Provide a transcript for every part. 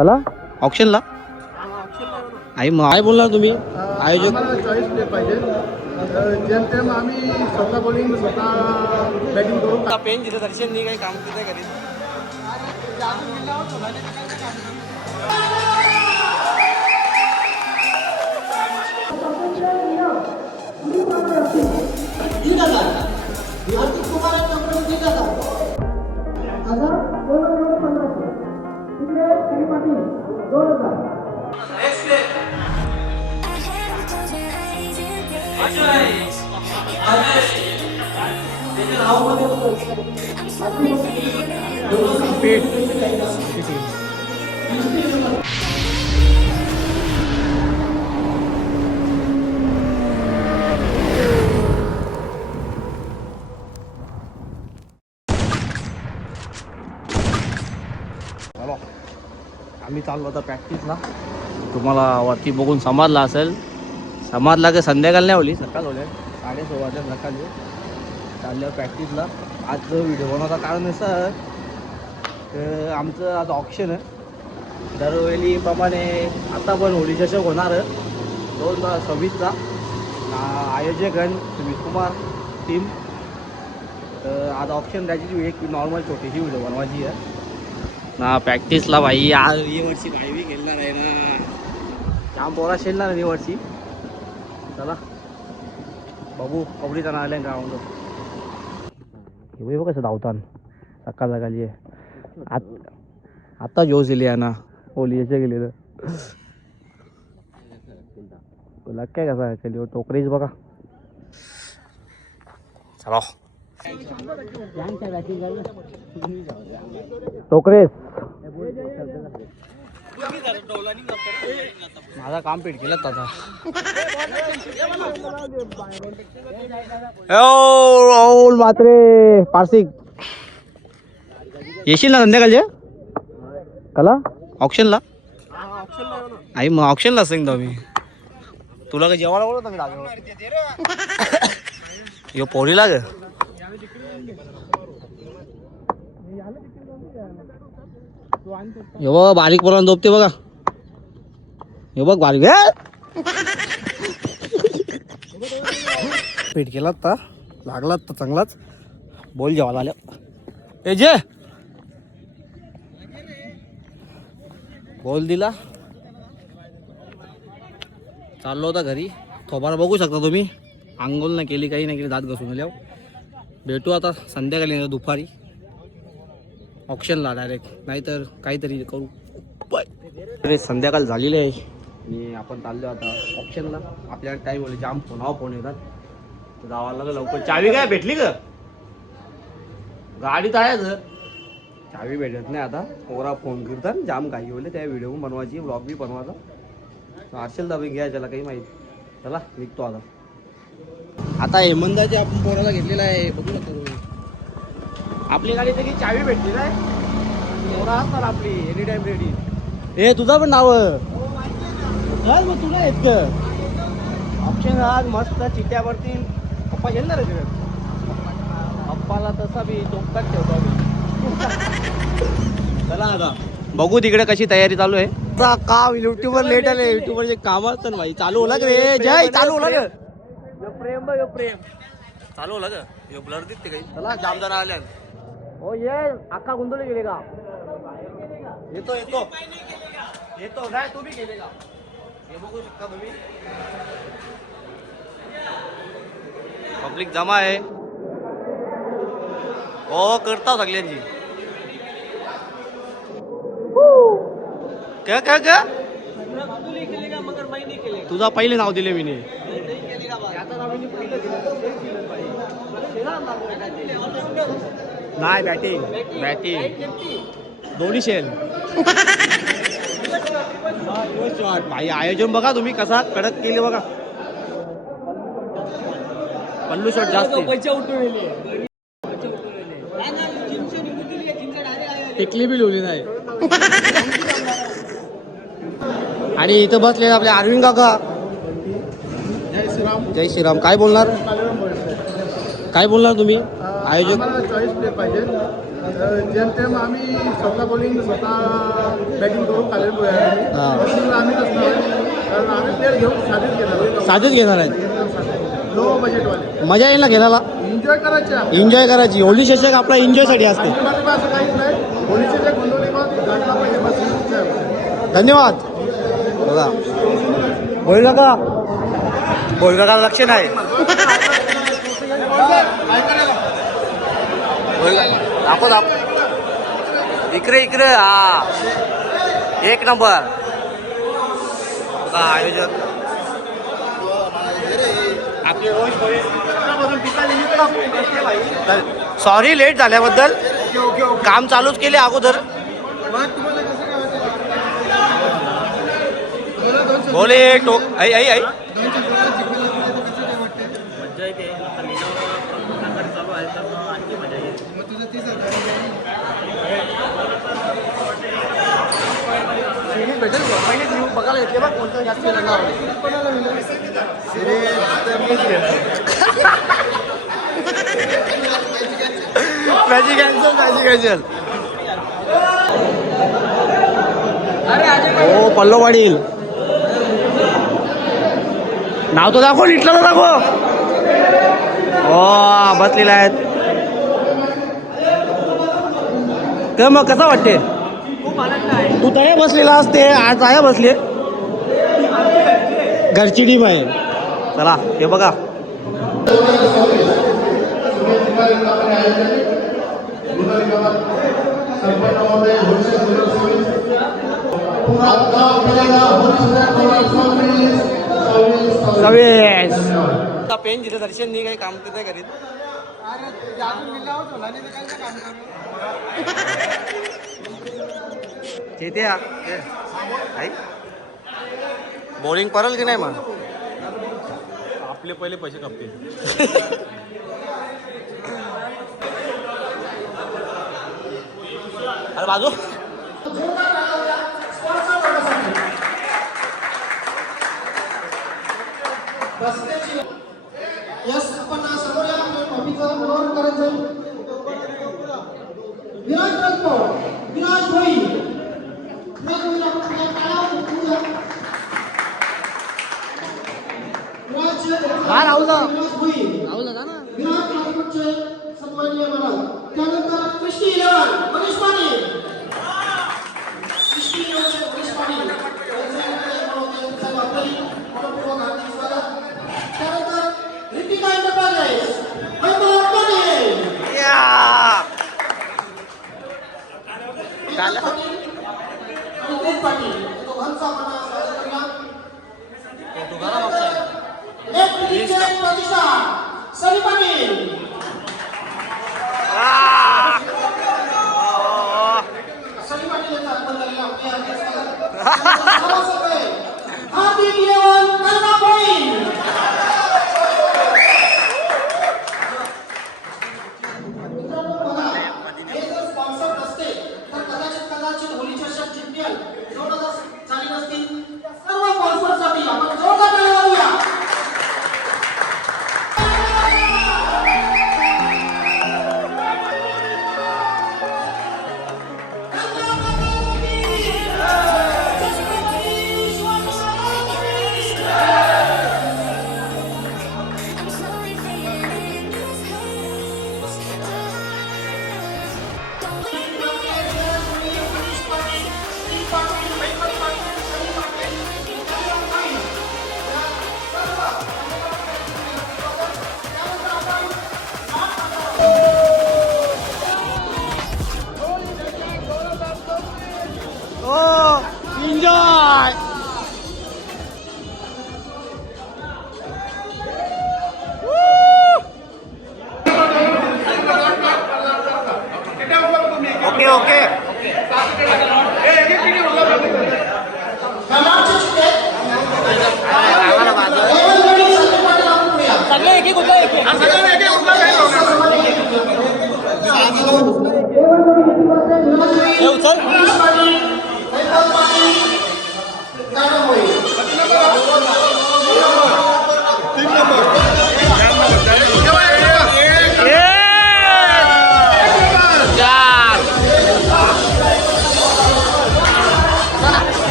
कला ऑप्शनला आई मग काय बोलणार तुम्ही आयोजक चॉईस प्लेयर पाहिजे जेम आम्ही स्वतः बॉलिंग स्वतः बॅटिंग करू पेन दिलं दर्शन नाही काही काम नाही करीत आम्ही चाललो होता प्रॅक्टिसला तुम्हाला वरती बघून समजला असेल समजला की संध्याकाळ नाही होली सकाळ होल्या 16:30 सकाळी चालल्यावर प्रॅक्टिसला आज व्हिडिओ बनवता कारण असं तर आमचं आज ऑप्शन आहे दरवेळीप्रमाणे आता पण होळी चषक होणार 2026चा आयोजक आहे सुमित कुमार टीम तर आज ऑप्शन द्यायची एक नॉर्मल छोटीशी व्हिडिओ बनवायची आहे ना प्रॅक्टिसला भाई आज ही वर्षी भाई बी खेळणार आहे ना जाम पोरा खेळणार ही वर्षी चला बघू कबड्डीचा नाव आल्या ग्राउंड हे बघ कसं धावतान सकाळ सकाळी आता जोश दिली आहे ना ओली याच्या गेली तर तुला काय कसा केली टोकरीच बघा चला टोकरेस माझा काम पेट केलं आता मात्रे पार्सिक येशील ना संध्याकाळचे कला ऑप्शनला आई मग ऑप्शनला सांगतो मी तुला काय जेवायला बोलत मी यो पोळी लाग हे बघ बारीक पोरांना झोपते बघा हे बघ बारीक पेट केला आता लागला तर चांगलाच बोल जेवायला आल्या ए जे बोल दिला चाललो होता घरी थोबारा बघू शकता तुम्ही आंघोळ नाही केली काही नाही केली दात घासून आल्यावर भेटू आता संध्याकाळी दुपारी ऑप्शनला डायरेक्ट नाहीतर काहीतरी करू अरे संध्याकाळ झालेली आहे आणि आपण चाललो आता ऑप्शनला आपल्याला टाईम होईल जाम फोन येतात जावायला लवकर चावी काय भेटली का गाडीत आहे चावी भेटत नाही आता पोरा फोन करतात जाम काही होईल त्या व्हिडिओ बनवायची ब्लॉग बी बनवायचा हर्षल दाबी घ्या त्याला काही माहिती चला निघतो आता हेमंताची आपण पोराला घेतलेला आहे बघू शकता तुम्ही आपली गाडी तरी चावी भेटली नाही पोरा असणार आपली एनी टाइम रेडी हे तुझं पण नाव मग तुला येत ऑप्शन आज मस्त चिट्ट्यावरती पप्पा घेणार आहे तिकडे पप्पाला तसा बी डोक्यात ठेवतो चला आता बघू तिकडे कशी तयारी चालू आहे काम युट्यूबवर लेट आले युट्यूबवरचे काम असतात भाई चालू होला रे जय चालू होला ग प्रेम बघ प्रेम चालू होला ग यो ब्लर दिसते काही चला जाम जण आल्या हो ये अख्खा गुंतवले गेले का येतो येतो येतो नाही तुम्ही गेले का हे बघू शकता तुम्ही पब्लिक जमा आहे हो करता सगळ्यांची क्या क्या क्या तुझा पहिले नाव दिले मी नाही बॅटिंग बॅटिंग दोन्ही शेल भाई आयोजन बघा तुम्ही कसा कडक केले बघा पल्लू शॉट जास्त टिकली बी लिवली नाही आणि इथं बसले आपले अरविंद काका जय श्रीराम काय बोलणार तुम्ही आयोजक चॉईस प्लेयर पाहिजे जेमतेम आम्ही स्वतः बॉलिंग स्वतः बॅटिंग करून खालेलो आहे हां. आम्ही नसणार कारण आम्ही प्लेअर घेऊन साधीच घेणार साधेच घेणार आहेत. लो बजेटवाले मजा येईल ना घेण्याला. एन्जॉय करायचे आहे. एन्जॉय करायची. होली चषक आपला एन्जॉयसाठी असते. अजिबात असं काहीच नाही. होलीचे जे गोंधळी मग गाठला पाहिजे बस हीच आहे. धन्यवाद. बघा बोल काका, बोल काका लक्ष नाही. दाखव दाखव इकडे इकडे. हा एक नंबर. बघा आयोजक आपले सॉरी लेट झाल्याबद्दल. काम चालूच केले अगोदर. बोले टोक आई आई आई भेटेल पहिले बघायला येते बघ कोणतं जास्त मॅजिक कॅन्सल मॅजिक कॅन्सल. हो पल्लो वाढील. नाव तर दाखव लिटलं तर दाखव. हो बसलेला आहेत. तर मग कसं वाटते. तू तया बसलेला असते आज आया बसले. घरची टीम आहे. चला हे बघा. पेन जिथे दर्शन नाही काही काम तर नाही करीत. ते बॉलिंग परल की नाही मग आपले पहिले पैसे कापतील. अरे बाजू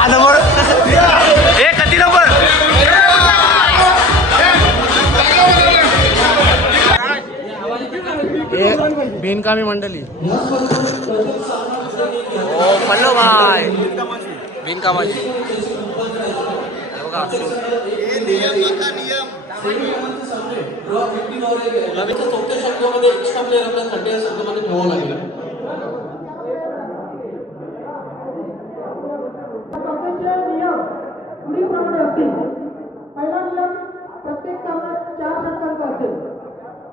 6 नंबर हे किती नंबर बिनकामी मंडळी ओ पल्लो भाई बिनकामाची बघा पुढीलप्रमाणे असतील. पहिला नियम प्रत्येक सामन्यात 4 षटकांचा असेल.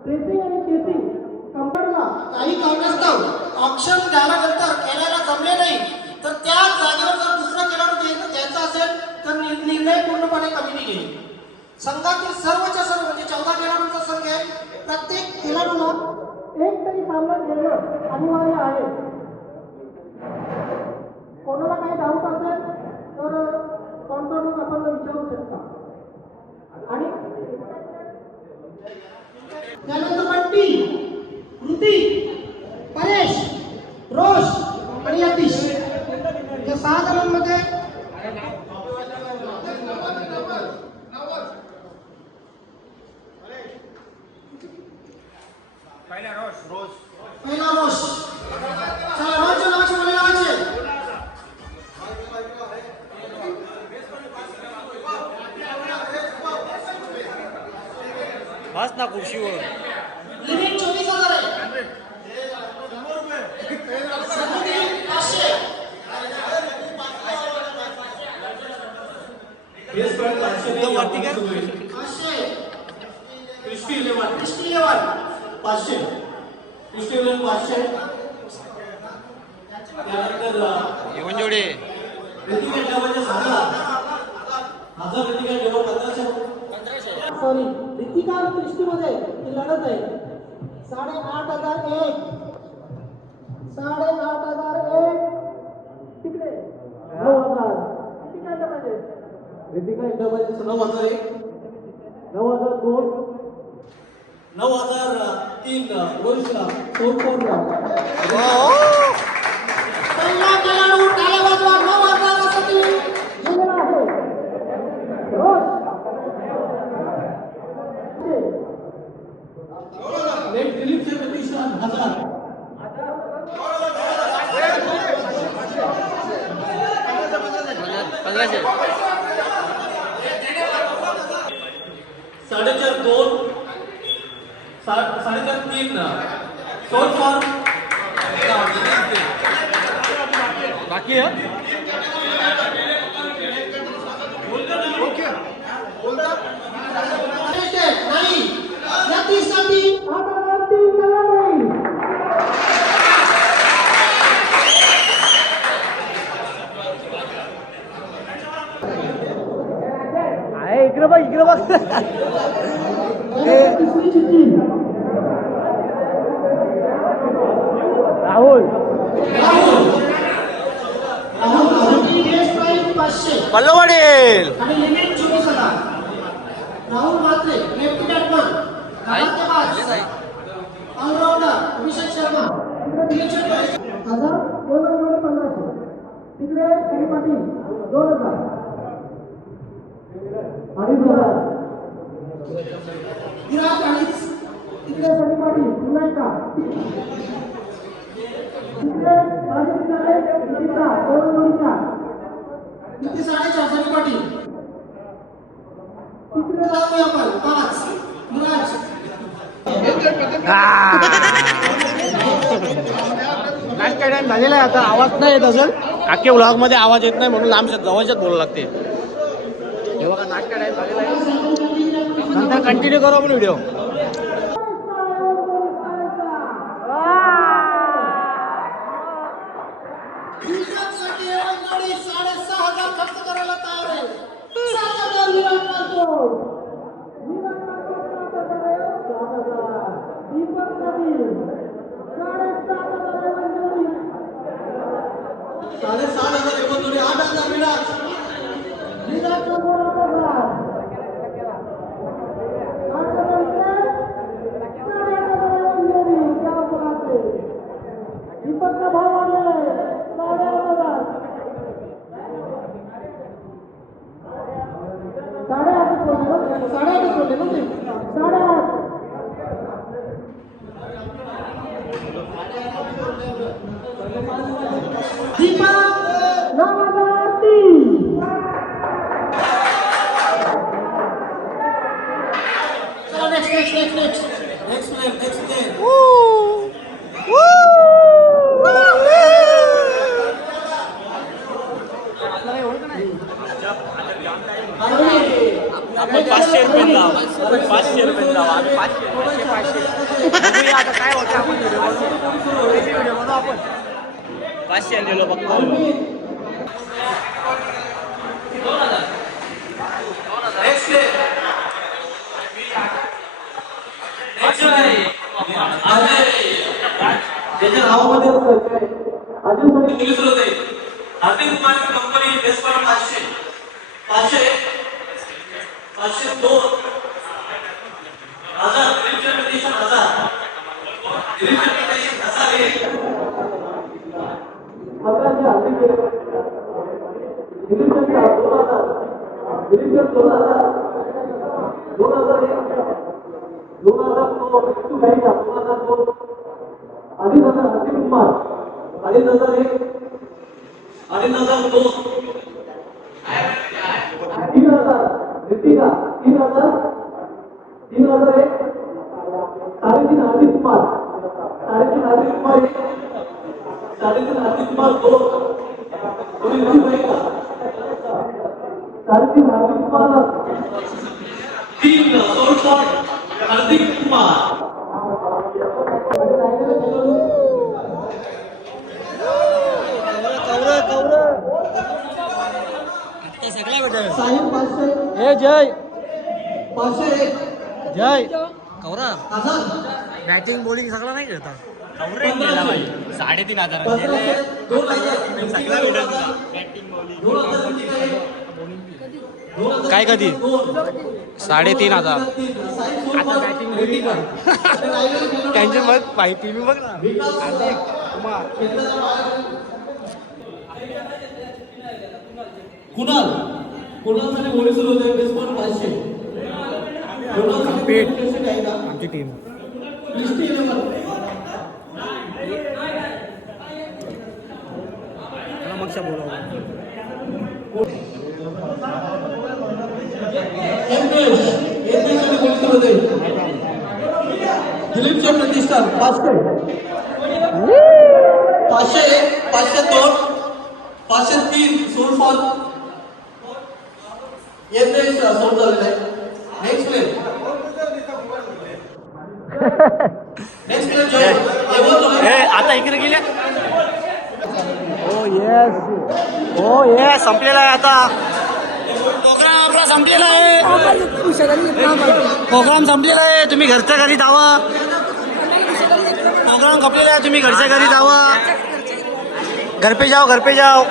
रेसिंग आणि चेसिंग कंपनीला काही कारणास्तव ऑप्शन झाल्यानंतर खेळायला जमले नाही तर त्या जागेवर जर दुसरा खेळाडू द्यायचा असेल तर निर्णय पूर्णपणे कमिटी घेईल. संघातील सर्वच्या सर्व म्हणजे 14 खेळाडूंचा संघ आहे. प्रत्येक खेळाडूला एक तरी सामना खेळणं अनिवार्य आहे. कोणाला काही डाऊट असेल तर कॉन्टॅक्ट आपण विचारू शकता. आणि त्यानंतर बंटी, कृती, परेश, रोश आणि यतीश या 6 जणांमध्ये पहिला रोश. चला रोशच्या नावाची मुले लावायचे. बस ना खुर्शीवर लिमिट 24,000 आहे. समिती 500. एकदम वरती काय 500. क्रिस्टी इलेव्हन 500. क्रिस्टी इलेव्हन 500. त्यानंतर येऊन जोडे ऋतिका इलेव्हनचे 1000 ऋतिका इलेव्हन 1500. सॉरी ऋतिका आणि सृष्टीमध्ये ही लढत आहे. 8,501 8,501 तिकडे 9,000 किती काय पाहिजे. ऋतिका इलेव्हनचे 9,001 9,002 9,003 रोशला 4,400. पहिला खेळाडू टाळ्या वाजवा. 9,000 साठी गेलेला आहे रोज. नेट दिलीपचे प्रतिष्ठान 1000 1500 4.5 3 4 बाकी आहे नाही यतीसाठी 8,003 झाला नाही. आहे इकडे बघ तिसरी चिठ्ठी राहुल राहुलसाठी बेस्ट प्राइस 500 पल्लो वाढेल आणि limit 24,000. Rahul Mhatre lefty batsman धमाकेबाज ऑलराऊंडर अभिषेक शर्मा तिकडे 1,000 1500. तिकडे सनी पाटील 2,000 2,500 विराट अडीच. तिकडे सनी पाटील पुन्हा एकदा तिकडे राजेश नाळे जोडीचा 2 जोडीचा तिथे 4.5 सनी पाटील. तिकडे जाऊया आपण 5 विराज. नाटका टाइम झालेला आहे आता आवाज नाही येत असेल. अख्खे ब्लॉग मध्ये आवाज येत नाही म्हणून लांबच्या जवळच्याच बोलावं लागते. हे बघा नाटका टाइम झालेला आहे. नंतर कंटिन्यू करू आपण व्हिडिओ. विराटसाठी एक जोडी 6,500 खर्च करायला तयार आहे. 7,000 विराट मारतो. विराट मारतो 7,000. दीपकसाठी 7,500 एक जोडी. 7,500 एक जोडी 8,000 विराट. विराटचा गोल 8,000. 8,000 इकडे 8,500 एक जोडी. क्या बात आहे. दीपकचा भाव वाढलेला आहे 8,500. 9003. चला नेक्स्ट ₹500 आम्ही 500 बघूया आता काय होतं. आपण व्हिडिओ बनवू आपण 500 दिलो फक्त. त्याच्या नावामध्ये अजून पोलीस होते हार्दिक कुमारची कंपनी बेस पर 500 502 हजार रिप्रेझेंटेशन 3 हार्दिक कुमार ए जय 501 जय कवरा बॅटिंग बॉलिंग सगळं नाही खेळता. 3,500 काय कधी 3,500 आता बॅटिंग बॉलिंग त्यांचे मग माहिती मी बघ ना. हार्दिक कुमार कुणालसाठी पोलीस होते बेस पर 500 आमची टीम मग बोलावं. दिलीपचे प्रतिष्ठान 501 502 503 सोडफॉल यंदेश सोड झालेला आहे. नेक्स्ट प्लेयर आता इकडे गेल्या. हो येस संपलेला आहे आता. प्रोग्राम आपला संपलेला आहे. प्रोग्राम संपलेला आहे. तुम्ही घरच्या घरी जावा. प्रोग्राम संपलेला आहे. तुम्ही घरच्या घरी जावा. घर पे जाओ.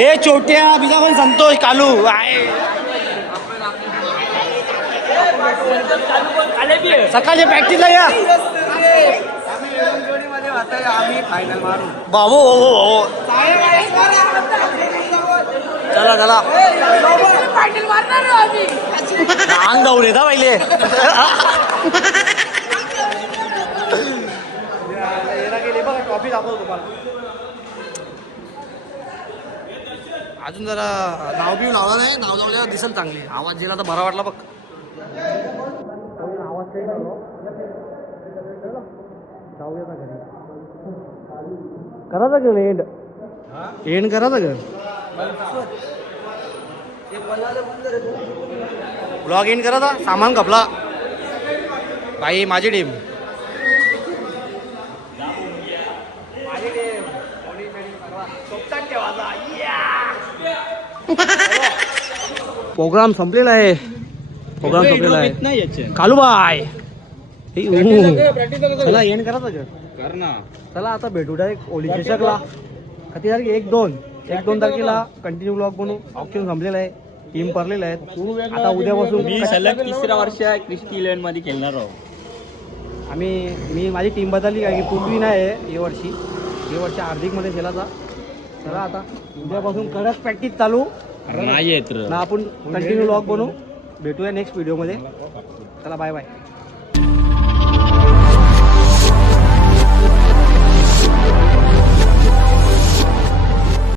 ए छोट्या बिजा पण संतोष कालू आहे. सकाळच्या प्रॅक्टिसला या बाबू. हो चला अंग जाऊन येता पहिले. ट्रॉफी दाखवतो तुम्हाला. अजून जरा नाव बिव लावला नाही. नाव लावल्यावर दिसेल चांगली. आवाज दिला तर बरा वाटला बघ. करायचा का एंड करायचा का ब्लॉग एंड करायचा. सामान खपला भाई. माझी टीम प्रोग्राम संपलेला आहे. कालू बाय. चला एंड करायचा कर ना. चला आता भेटू डायरेक्ट ओली चषकला. किती तारीख 1-2 तारखेला कंटिन्यू ब्लॉग बनवू. ऑप्शन संपलेला आहे. टीम पडलेला आहे. आता उद्यापासून मी सलग 3ऱ्या वर्ष क्रिस्टी 11 मध्ये खेळणार आहो. मी माझी टीम बदलली कारण की पृथ्वी नाही आहे या वर्षी हार्दिकमध्ये खेळाचा. चला आता उद्यापासून कडक प्रॅक्टिस चालू नाही येत ना. आपण कंटिन्यू ब्लॉग बनवू. भेटूया नेक्स्ट व्हिडिओमध्ये. चला बाय बाय.